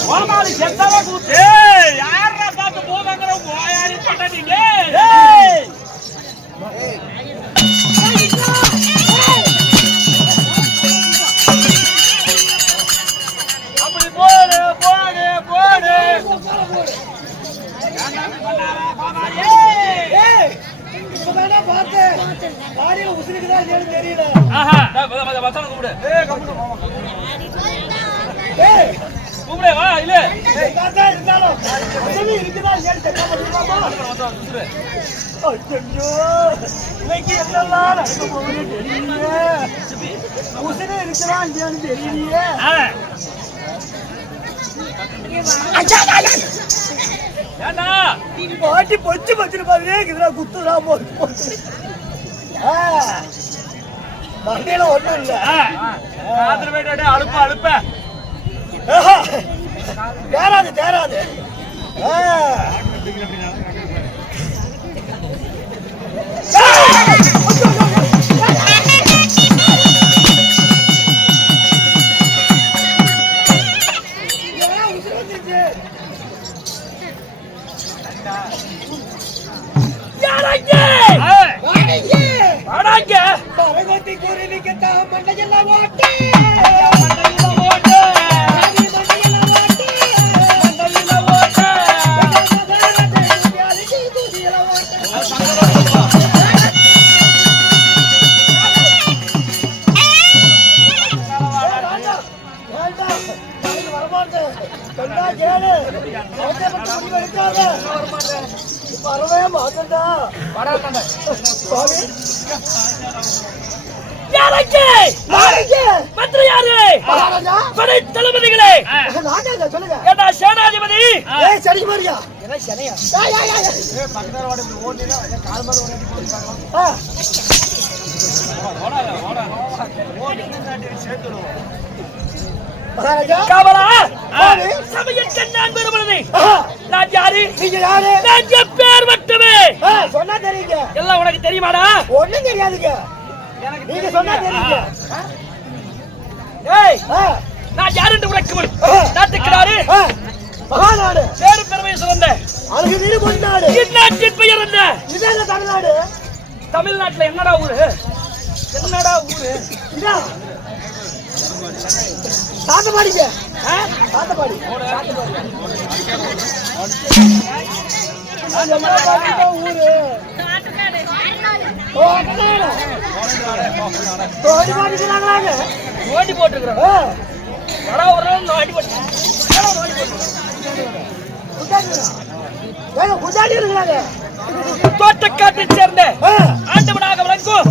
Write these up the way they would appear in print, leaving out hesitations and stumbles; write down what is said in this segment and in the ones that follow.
கோமாளி செத்தவ கூத்து யாரா பார்த்து போவாங்கற போயாரி பட்டீங்க அப்படி போடு போடு போடு இப்பதானே பார்த்தேன் பாடியில உசுருக்குதா இல்லையான்னு தெரியல. வசனம் கூப்பிடு. கூப்பிடு வா இல்ல இருந்தாலும் இருக்குதா இல்லையான்னு தெரியல. இன்னைக்கு என்னெல்லாம் நடக்க போகுது தெரியலையே. உசுரு இருக்குதா இல்லையான்னு தெரியலையே. பாட்டி பொச்சு பச்சுன்னு பாருங்க இதுல குத்துதா போச்சு. மண்டையில ஒண்ணும் இல்ல. அழுப்ப அழுப்ப தேராது தேராது. பரகத்தி குருவிக்கத்தா மண்டையெல்லாம் ஓட்டு வரவே மாட்டா தளபதிகளே சொல்லுங்க சேனாதிபதி சரி மாதிரியா காவலா சமயத்தை நான் பெறுவது நான் யாரு நீங்க யாரு நான் பேர் மட்டுமே சொன்னா தெரியுங்க எல்லாம் உனக்கு தெரியுமாடா ஒண்ணும் தெரியாதுங்க நீங்க சொன்னா தெரியுங்க ஏய் நான் யாரு என்று உனக்கு நாட்டுக்கிறாரு மகாநாடு பேரு பெருமை சுமந்த அழகு நீர் பொன்னாடு இந்நாட்டின் பெயர் என்ன இதாங்க தமிழ்நாடு தமிழ்நாட்டுல என்னடா ஊரு இதா சாத்தபாடிங்க சாத்தபாடி ஊரு ஓடி போட்டுக்கிறோம் தோட்டக்காட்டை சேர்ந்த ஆண்டவனாக விளங்கும்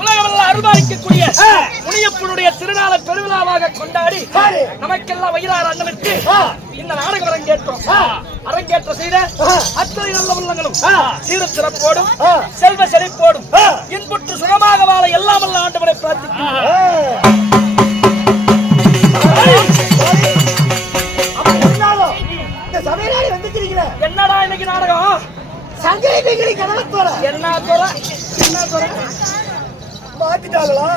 உலகமெல்லாம் அருள்பாலிக்கக்கூடிய முனியப்பனுடைய திருநாள பெருவிழாவாக கொண்டாடி நமக்கெல்லாம் வயிறாறு அண்ணனுக்கு இந்த நாடகம் அரங்கேற்றம் செய்த அத்தனை நல்ல உள்ளங்களும் சீர சிறப்போடும் செல்வ செழிப்போடும் இன்புற்று சுகமாக வாழ எல்லாம் வல்ல ஆண்டவனை பிரார்த்திக்கிறோம். என்னடா இன்னைக்கு நாடகம் சங்கரி கனகத்தோட என்ன தோற மாத்திட்டாங்களா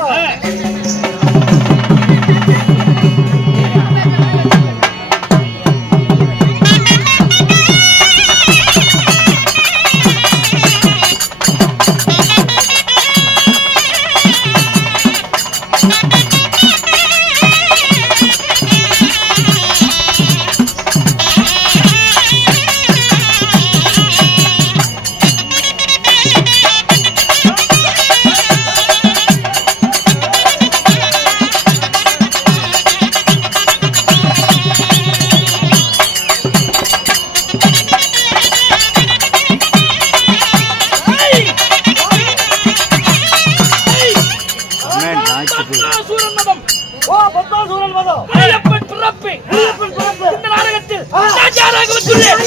இந்த நாடகத்தில் ராஜாராக வந்துள்ளேன்.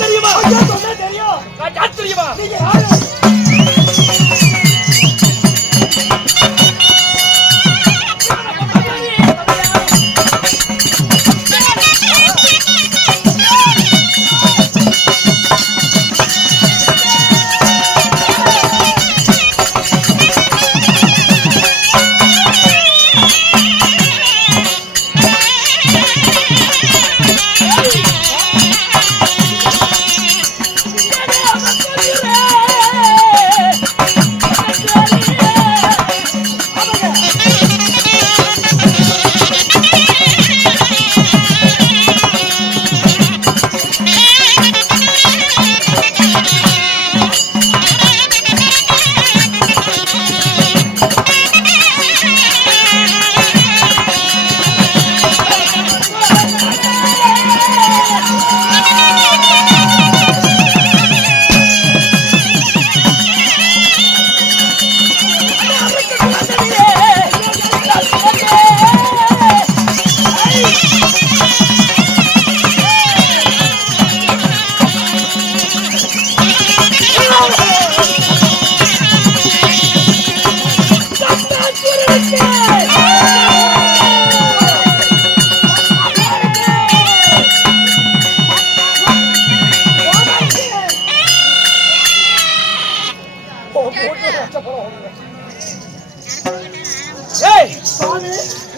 தெரியுமா ராஜா தெரியுமா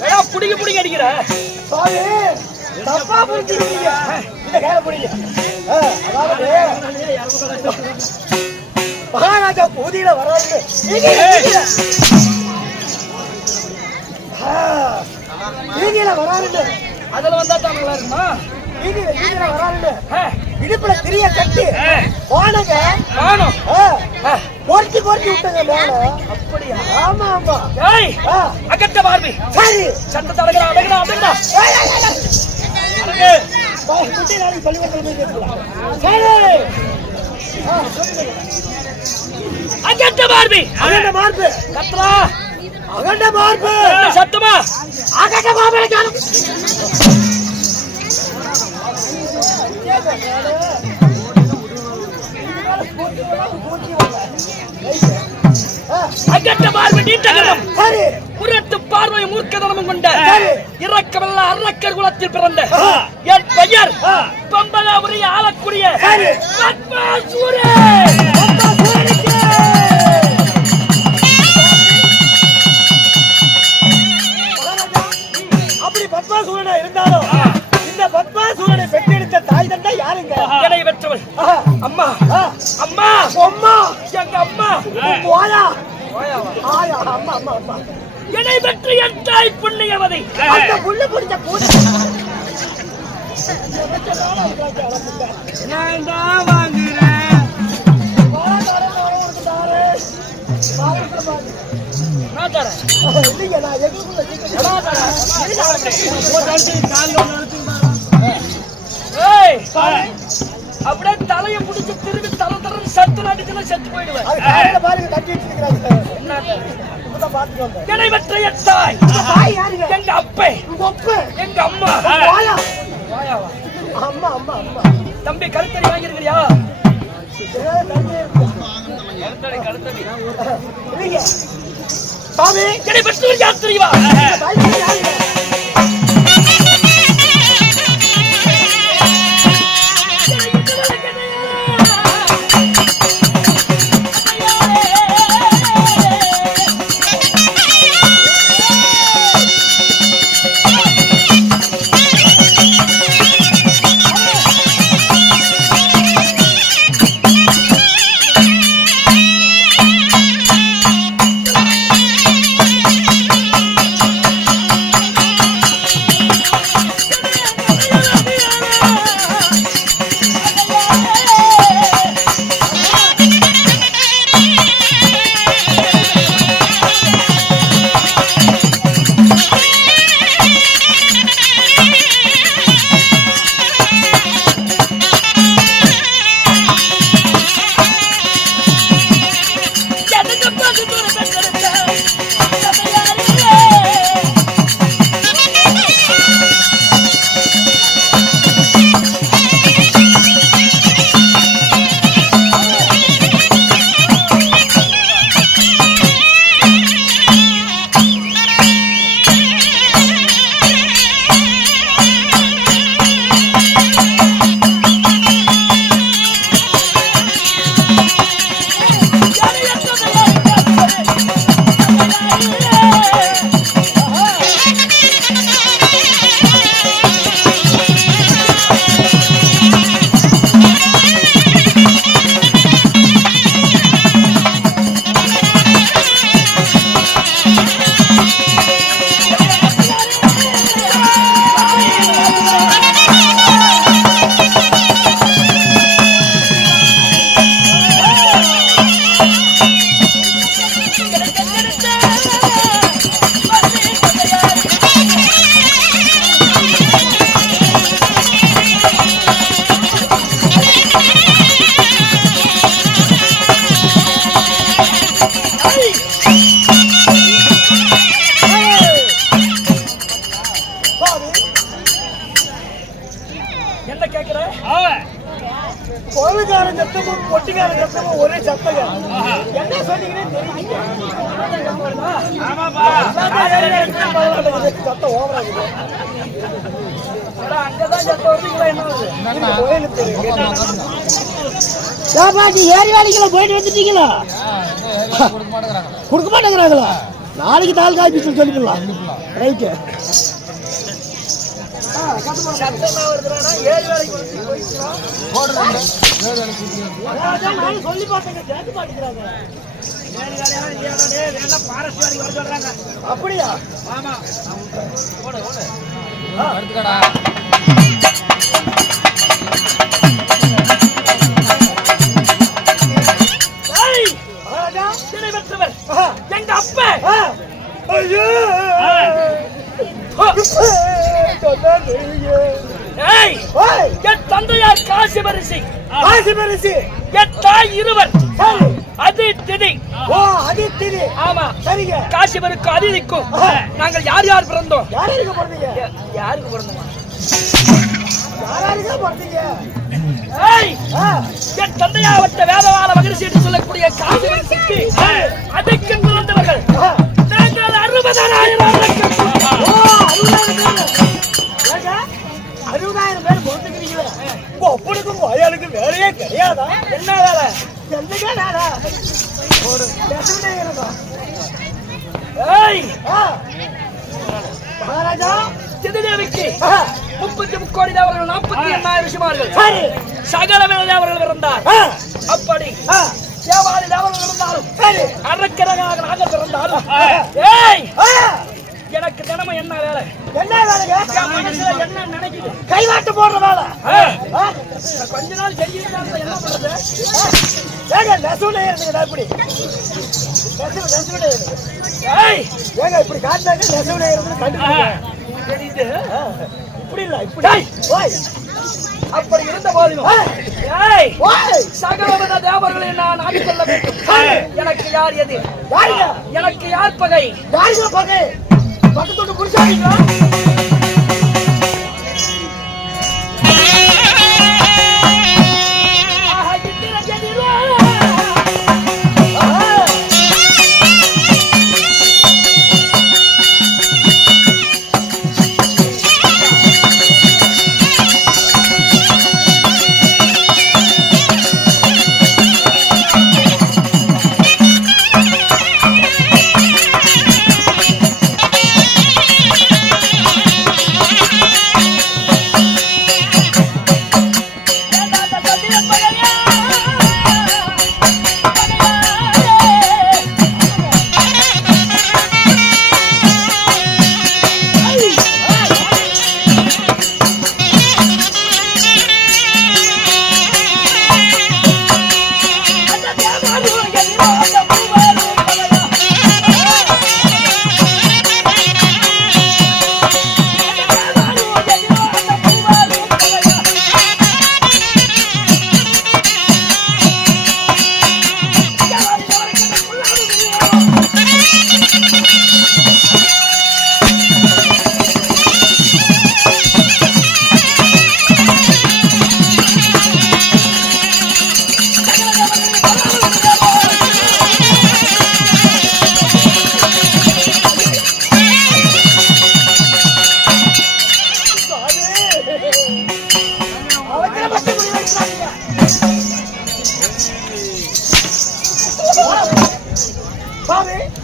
ஏடா புடிங்க புடிங்க அடிக்கிற சாமி தப்பா புரிஞ்சுக்கிறீங்க. இந்த கையில புடிங்க. அதாவது மகாராஜா பூதியில வராது. வீதியில வராது. அதுல வந்தா தான் நல்லா இருக்குமா? வீதியில வராது. இடுப்புல திரிய கட்டி போனங்க காணோம். பொறுக்கி விட்டுங்க மேல. அப்படியா? ஆமா ஆமா. ஏய் அகட்ட பார்வை. சரி சண்டை தடகடா அடகடா அடகடா. அடகு. குட்டி நாளைக்கு பள்ளிக்கூடத்துல போய் கேட்கலாம். சரி அகட்ட பார்வை. அகண்ட மார்பு. கத்ரா. அகண்ட மார்பு. சத்தமா. அகண்ட மார்பு காணும். அகட்ட பார்வை நீட்டகரம். சரி முரட்டு பார்வை மூர்க்கதனமும் கொண்ட இறக்கவல்ல அரக்கர் குலத்தில் பிறந்த என் பெயர் பம்பலாபுரி ஆளக்கூடிய பத்மாசூரன். அப்படி பத்மாசூரனா இருந்தாலும் இந்த பத்மாசூரனை பெற்றெடுத்த தாய் தந்தா யாருங்க? என்னை பெற்றவள் அம்மா. அம்மா அம்மா எங்க அம்மா. போயா ஆயா அம்மா அம்மா அம்மா என்னை பெற்ற என் தாய் புண்ணியவதி. அந்த புள்ள பிடிச்ச கூட நான் தான் வாங்குறேன். நான் தரேன். இல்லைங்க நான் எங்களுக்குள்ள ஏய் அப்படியே தலையை பிடிச்சி திரும்பி தலை தரம் சத்து நடிச்சுன்னா செத்து போயிடுவேன். பாருங்க தட்டி வச்சிருக்கிறாங்க. என்னை பெற்ற என் தாய் எங்க அப்பே எங்க அம்மா. அம்மா அம்மா அம்மா தம்பி கருத்தடி வாங்கிருக்கிறியா? சாமி என்னை பெற்ற யாத்திரிவா. கோவில்காரன் சத்தமும் பொட்டிக்காரன் சத்தமும் ஒரே சத்தங்க. என்ன சொன்னீங்கன்னு தெரியுங்க. சத்தம் ஓவராகுது. அங்கதான் சத்தம் வருதுங்களா? என்ன கோயிலுக்கு தெரியும். ஏரி வேலைக்குள்ள போயிட்டு வந்துட்டீங்களா? கொடுக்க மாட்டேங்கிறாங்களா? நாளைக்கு தாலுகா ஆபீஸ்ல சொல்லிக்கலாம். ரைட்டு. சத்தமா வருதுடா, 7 வேளைக்கு நானும் சொல்லி பார்த்தேங்க, கேட்க மாட்டேங்கிறாங்க. அப்படியா? ஆமா. பெற்றவர் எங்க அப்ப. ஐயோ என் தந்தையார் காசிபரிசி, காசிபரிசி. என் தாய் இருவர். அது திதி. ஓ, அது திதி. ஆமா, சரிங்க. காசிபருக்கு அதிதிக்கும் நாங்கள் யார் யார் பிறந்தோம்? யாருக்கு பிறந்தீங்க? யாருக்கு பிறந்தோம்? யாருக்கு பிறந்தீங்க? என் தந்தையாவட்ட வேதவாள மகிழ்ச்சி என்று சொல்லக்கூடிய காசிபரிசிக்கு அதுக்கு பிறந்தவர்கள் நாங்கள் 60,000. 60,000 பேர் பிறந்துக்கிறீங்களே. ஒப்பனுக்கும் வயலுக்கு வேலையே கிடையாதா? என்ன வேலை? என்னங்க வேலை? ஒரு மகாராஜா திதிதேவிக்கு 30 கோடி தேவர்கள், 48,000 ரிஷிமார்கள், சகல வேத தேவர்கள் பிறந்தார். அப்படி தேவாதி தேவர்கள் இருந்தாலும் அரக்கரகாக நாங்கள் பிறந்தாலும் எனக்கு தினமும் என்ன வேலை? என்ன வேலைங்க? மனசுல என்ன நினைக்குது? கைவாட்டு போடுற வேலை. கொஞ்ச நாள் செஞ்சிருந்தாங்க, என்ன பண்றது? ஏங்க நெசுனே இருந்தீங்க. இப்படி நெசுனே ஏங்க இப்படி காட்டினாங்க. நெசுனே இருந்து தெரியுது. இப்படி இல்ல, இப்படி. அப்படி இருந்த போதிலும் சகலவித தேவர்களை நான் ஆட்கொள்ள வேண்டும். எனக்கு யார் எது? எனக்கு யார் பகை? யாருங்க பகை? பக்கத்தோடு புடிச்சாங்களா?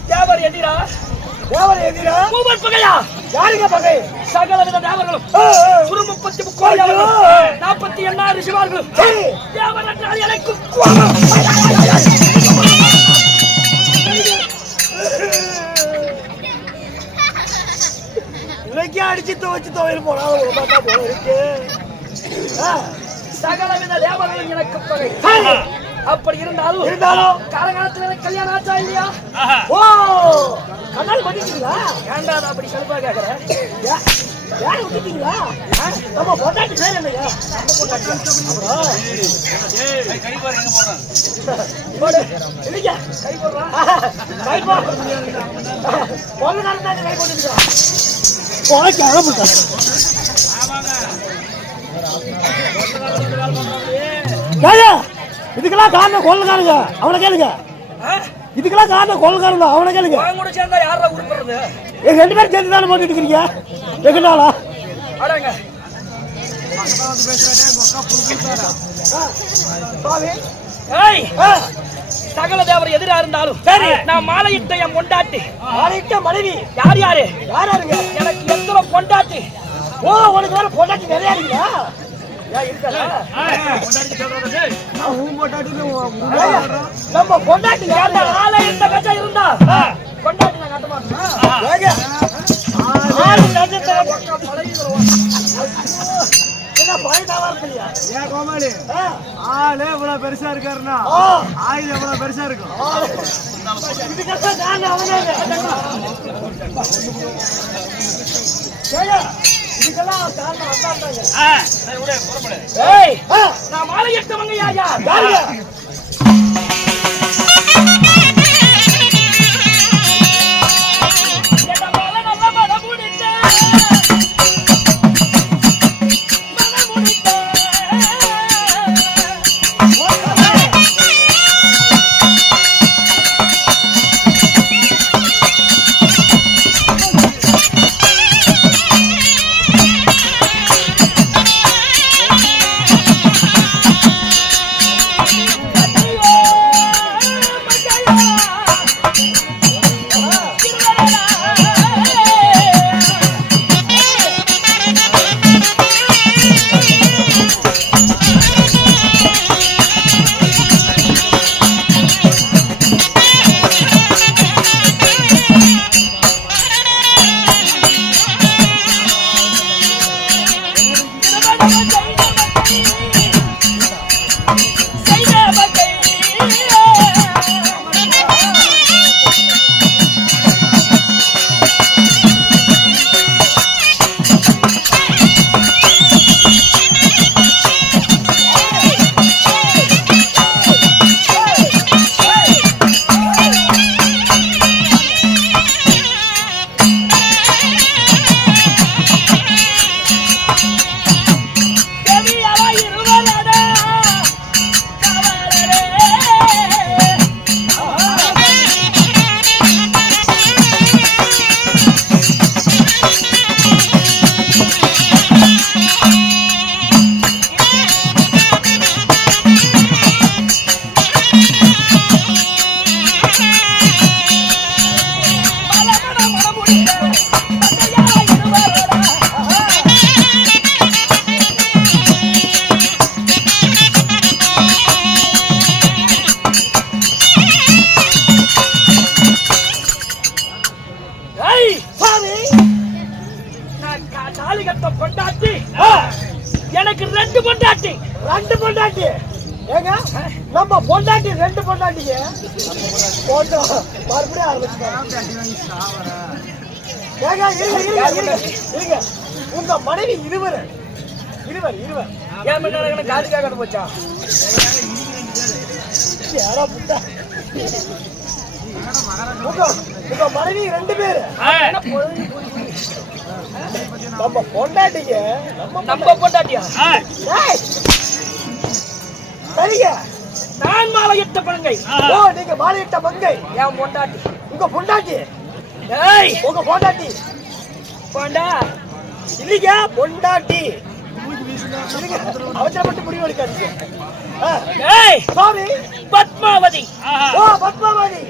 தேவர் எதிரா? தேவர் எதிரா? மூவர் பகையா? யாருங்க பகை? சகலவித தேவர்களும் 30 கோடி தேவர்களும் 48,000 ரிஷிமார்களும் தேவர் என்றால் எனக்கு கோபம். இன்னைக்கு அடிச்சு துவச்சு துவையில் போனாலும் போல இருக்கு. சகலவித தேவர்களும் எனக்கு பகை. அப்படி இருந்தாலும் காலகாலத்துல கல்யாணம் ஆச்சா இல்லையா? ஓ, கண்ணாடி பண்ணிட்டீங்களா? ஏன்டா அப்படி சொல்பா கேக்குற? யாரை விட்டுட்டீங்களா? நம்ம பொண்டாட்டி பேர் என்னையா? இல்லையா கை போடுறான். கை போடுறாங்க. கை போட்டுருக்கான். உனக்கு அழகு இதுக்கெல்லாம் காரணம் கொள்ளக்காரங்க. அவனை கேளுங்க. இதுக்கெல்லாம் காரணம் கொள்ளக்காரங்க. அவனை கேளுங்க. கூட சேர்ந்தா யாரா உருப்படுறது? எங்க 2 பேரும் சேர்ந்து தானே போட்டுட்டு இருக்கீங்க. எங்க நாளா அடங்க சகல தேவர் எதிரா இருந்தாலும் சரி. நான் மாலையிட்ட என் பொண்டாட்டி மாலையிட்ட மனைவி யார் யாரு யாராருங்க? எனக்கு எத்தனை பொண்டாட்டி ஓ, உனக்கு வேற பொண்டாட்டி நிறைய இருக்குதா? நம்ம பொண்டாட்டி அந்த ஆளை இந்த கட்சா இருந்தா பொண்டாட்டி நான் காட்ட மாட்டேன் என்ன பாயிண்டாவா இருக்கியா? ஏன் கோமாளி ஆளே இவ்வளவு பெருசா இருக்காருன்னா ஆயுதம் எவ்வளவு பெருசா இருக்கும். இதுக்கெல்லாம் நான் அவனே இதுக்கெல்லாம் காரணம் வந்தாங்க. ஏய் நான் மாலையிட்டவங்க யார் யார் யாருங்க? என்ன மாலை நல்ல மனம் முடித்த பொண்டாட்டி எனக்கு ரெண்டு பொண்டாட்டி ஏங்க நம்ம பொண்டாட்டி ரெண்டு பொண்டாட்டிங்க போட்டோ மறுபடியும் ஆரம்பிச்சுட்டாங்க. ஏங்க இருங்க உங்க மனைவி இருவர் ஏன் முன்னாடி காதுக்காக போச்சா யாரா புட்டா உங்க மனைவி ரெண்டு பேரு நம்ம பொண்டாட்டிங்க நம்ம பொண்டாட்டியா ஏய், சரிங்க நான் மாலையிட்ட பணங்கை ஓ நீங்க மாலையிட்ட மங்கை என் பொண்டாட்டி உங்க பொண்டாட்டி ஏய் உங்க பொண்டாட்டி பொண்டா இல்லைங்க பொண்டாட்டி அவசரப்பட்டு முடிவு எடுக்காதீங்க. ஏய் சாரி பத்மாவதி ஓ பத்மாவதி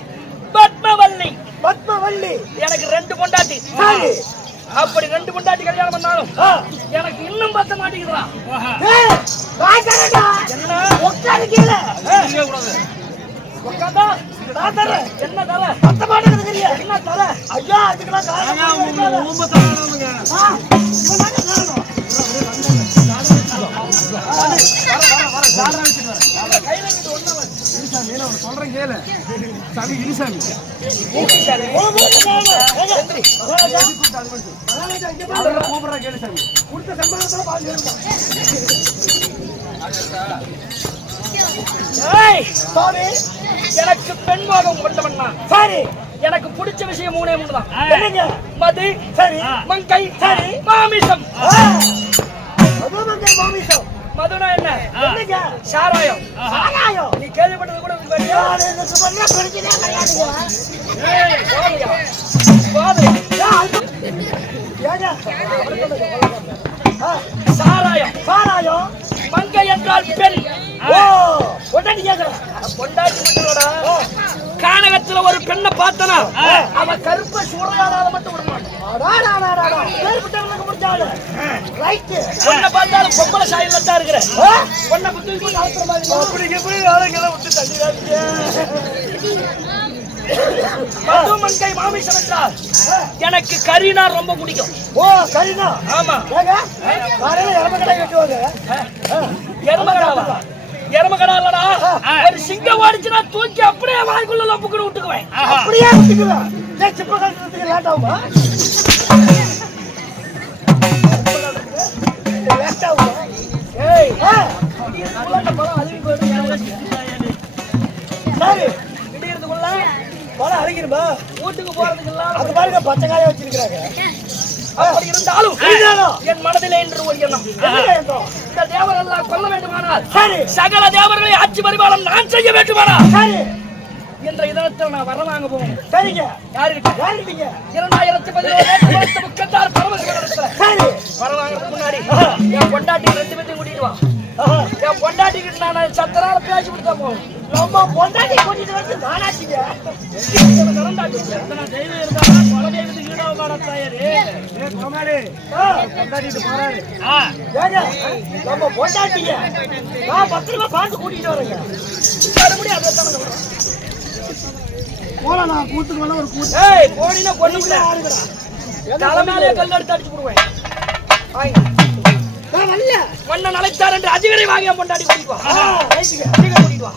பத்மவல்லி பத்மவல்லி எனக்கு ரெண்டு பொண்டாட்டி சரி அப்படி ரெண்டு பொண்டாட்டி கல்யாணம் பண்ணாலும் ஆ. எனக்கு இன்னும் பத்த மாட்டேங்குதுடா ஏய், நான் தரேன்டா. என்ன உட்காரு கீழே. உட்காந்தா நான் தரேன். என்ன தர பத்த மாட்டேங்குது. என்ன தர ஐயா அதுக்கெல்லாம் காரணம் ஏங்க, உங்க ஊம்பத்தானவங்க. ஆ, இவன் தாங்க காரணம். இருசாமி, நான் உனக்கு சொல்றேன் கேளு. சாமி, இருசாமி. ஓ, மூணு காரணம். ஏங்க, மகாராஜா, மகாராஜா, இங்க பாரு. அதெல்லாம் கூப்பிடுறேன் கேளு சாமி. கொடுத்த சம்பளத்துல பாதி எடுப்போம். ஏய் சாரி எனக்கு பெண் மோகம் கொண்டவன் நான் சரி எனக்கு பிடிச்ச விஷயம் மூணே மூணு தான் என்னங்க மது சரி மங்கை சரி. மாமிசம் ஆ, அதுவும் மங்கை மாமிசம். மதுனா என்ன என்னங்க சாராயம் சாராயம். நீ கேள்விப்பட்டது கூட இல்லையா? யாரு இந்த சுமந்தா பிடிச்சதே கிடையாதுங்க. ஏய், போதையா? போதை. ஏங்க, ஆ, சாராயம் சாராயம் மங்கை என்றால் பெண். பொண்டாட்டி கேக்குறேன். பொண்டாட்டி மட்டும்டா. கானகத்துல ஒரு பெண்ணை பார்த்தனா அவ கருப்ப சூறையாடாத மட்டும் விட மாட்டான். பொண்ணை பார்த்தாலும் பொம்பளை சாயல்ல தான் இருக்கிற பொண்ணை புத்தி மங்கை மாமிசம் என்றால் எனக்கு கரீனா ரொம்ப பிடிக்கும். ஓ கரீனா. ஆமா. எருமக்கடை வெட்டுவாங்க. எருமக்கடாவா? எருமக்கடா இல்லடா. ஒரு சிங்கம் ஓடிச்சுனா தூக்கி அப்படியே வாய்க்குள்ள லப்புக்குன்னு விட்டுக்குவேன். அப்படியே விட்டுக்குவேன். சிப்ப கட்டுறதுக்கு லேட் ஆகுமா? லேட் ஆகுமா? ஏய் உள்ள பழம் அழுகி போயிடும். சரி திடீர்னுக்குள்ள பழம் அழுகிருமா? வீட்டுக்கு போறதுக்கு எல்லாம் அது பாருங்க பச்சை காய வச்சிருக்காங்க. அப்படி இருந்தாலும் என் மனதிலே என்று ஒரு எண்ணம். இந்த தேவரெல்லாம் கொல்ல வேண்டுமானால் சகல தேவர்களை ஆட்சி பரிபாலம் நான் செய்ய வேண்டுமானால் என்ற இதனத்தில் நான் வர வாங்க போவோம். சரிங்க. யாருக்கிட்ட? 2017 முக்கத்தார் பரமசிவனிடத்துல வர வாங்குறதுக்கு முன்னாடி என் பொண்டாட்டி 2 பேத்தையும் கூட்டிட்டு வா. என் பொண்டாட்டிக்கிட்ட நான் சத்தனால பேசி விடுத்தா போவோம். நம்ம பொண்டாட்டி கூட்டிட்டு வந்து நானாச்சுங்க. தெய்வம் இருந்தாலும் பல தெய்வத்துக்கு ஈடாக மாட்டாரு. பொண்டாட்டிட்டு போறாரு. நம்ம பொண்டாட்டிங்க நான் 10 ரூபாய் பார்த்து கூட்டிட்டு வரேங்க. மறுபடியும் அதை தானே போல நான் கூட்டுக்கு வேணா ஒரு கூட்டு. ஏய் போடினா கொன்னுக்குள்ள தலைமையிலே கல் எடுத்து அடிச்சு போடுவேன். நான் வரல. மண்ணன் அழைத்தார் என்று அதிகரை வாங்கிய பொண்டாட்டி கூட்டிட்டு வா. அதிகரை கூட்டிட்டு வா.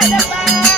தெரியாதம்மா